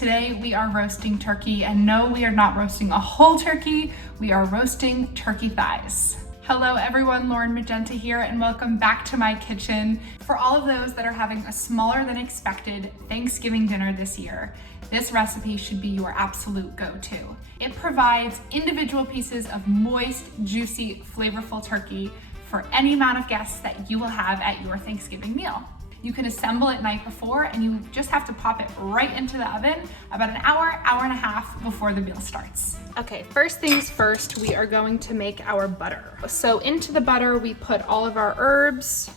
Today we are roasting turkey, and no, we are not roasting a whole turkey, we are roasting turkey thighs. Hello everyone, Lauren Magenta here, and welcome back to my kitchen. For all of those that are having a smaller than expected Thanksgiving dinner this year, this recipe should be your absolute go-to. It provides individual pieces of moist, juicy, flavorful turkey for any amount of guests that you will have at your Thanksgiving meal. You can assemble it night before, and you just have to pop it right into the oven about an hour, hour and a half before the meal starts. Okay, first things first, we are going to make our butter. So into the butter, we put all of our herbs.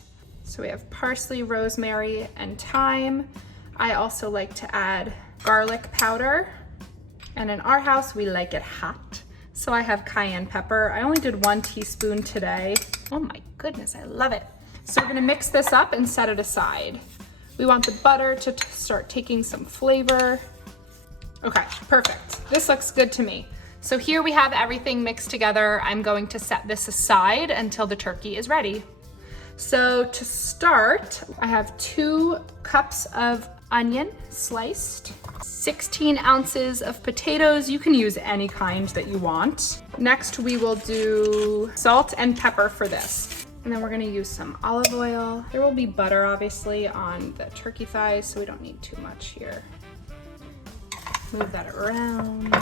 So we have parsley, rosemary, and thyme. I also like to add garlic powder. And in our house, we like it hot. So I have cayenne pepper. I only did 1 teaspoon today. Oh my goodness, I love it. So we're gonna mix this up and set it aside. We want the butter to start taking some flavor. Okay, perfect. This looks good to me. So here we have everything mixed together. I'm going to set this aside until the turkey is ready. So to start, I have 2 cups of onion sliced, 16 ounces of potatoes. You can use any kind that you want. Next, we will do salt and pepper for this. And then we're gonna use some olive oil. There will be butter, obviously, on the turkey thighs, so we don't need too much here. Move that around.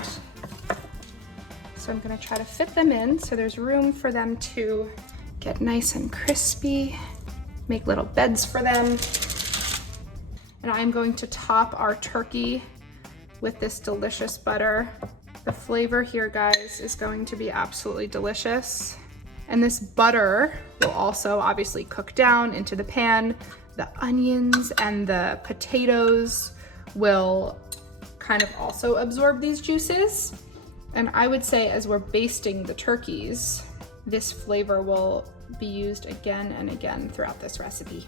So I'm gonna try to fit them in so there's room for them to get nice and crispy. Make little beds for them. And I'm going to top our turkey with this delicious butter. The flavor here, guys, is going to be absolutely delicious. And this butter will also obviously cook down into the pan. The onions and the potatoes will kind of also absorb these juices. And I would say as we're basting the turkeys, this flavor will be used again and again throughout this recipe.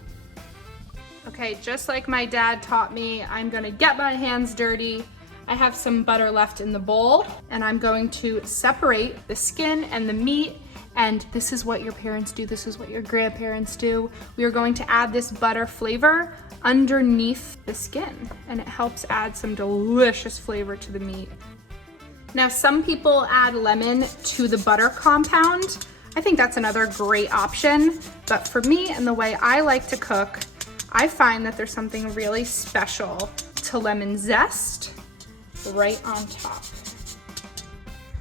Okay, just like my dad taught me, I'm gonna get my hands dirty. I have some butter left in the bowl, and I'm going to separate the skin and the meat. And this is what your parents do, this is what your grandparents do. We are going to add this butter flavor underneath the skin, and it helps add some delicious flavor to the meat. Now, some people add lemon to the butter compound. I think that's another great option, but for me and the way I like to cook, I find that there's something really special to lemon zest right on top.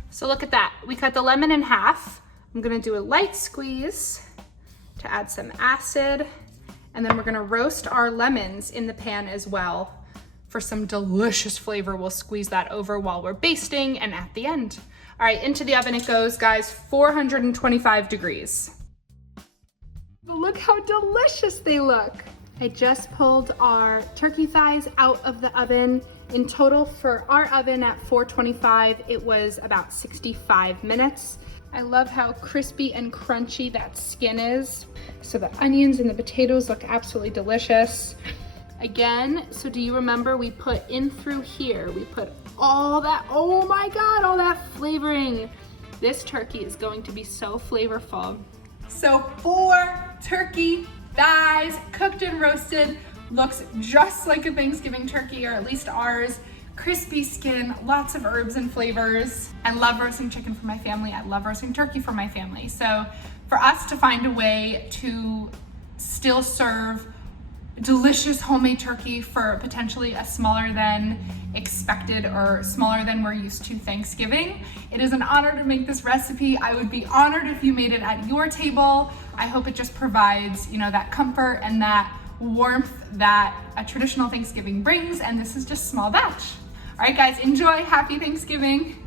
So look at that, we cut the lemon in half. I'm gonna do a light squeeze to add some acid, and then we're gonna roast our lemons in the pan as well for some delicious flavor. We'll squeeze that over while we're basting and at the end. All right, into the oven it goes, guys, 425 degrees. Look how delicious they look. I just pulled our turkey thighs out of the oven. In total for our oven at 425, it was about 65 minutes. I love how crispy and crunchy that skin is. So the onions and the potatoes look absolutely delicious. Again, so do you remember we put in through here, we put all that, oh my God, all that flavoring. This turkey is going to be so flavorful. So 4 turkey thighs, cooked and roasted, looks just like a Thanksgiving turkey, or at least ours. Crispy skin, lots of herbs and flavors. I love roasting chicken for my family. I love roasting turkey for my family. So for us to find a way to still serve delicious homemade turkey for potentially a smaller than expected or smaller than we're used to Thanksgiving, it is an honor to make this recipe. I would be honored if you made it at your table. I hope it just provides, you know, that comfort and that warmth that a traditional Thanksgiving brings, and this is just small batch. All right, guys, enjoy. Happy Thanksgiving.